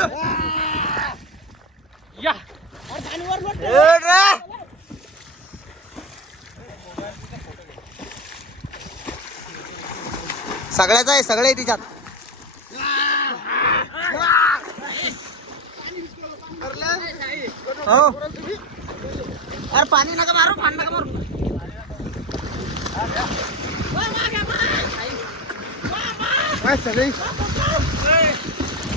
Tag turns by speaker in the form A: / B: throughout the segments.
A: चालू
B: या.
A: सगळ्याच आहे सगळे तिच्यात. हो. अरे पाणी नका मारू पाणी नका मारू.
B: सगळी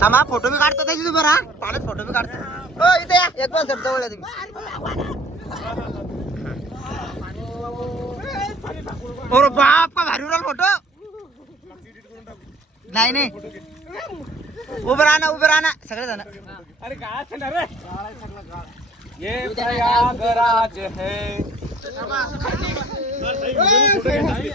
A: थांबा फ़ोटो मी काढतो त्याची तुम्ही राहा पाण्यात फ़ोटो मी काढतो हो इथे या एक पण जवळ या तुम्ही अरे बाप का भारी उडाल फ़ोटो। नाही नाही। उभं राहा ना उभं राहा ना सगळे जण
B: अरे असणार रे ये प्रयागराज है। i don't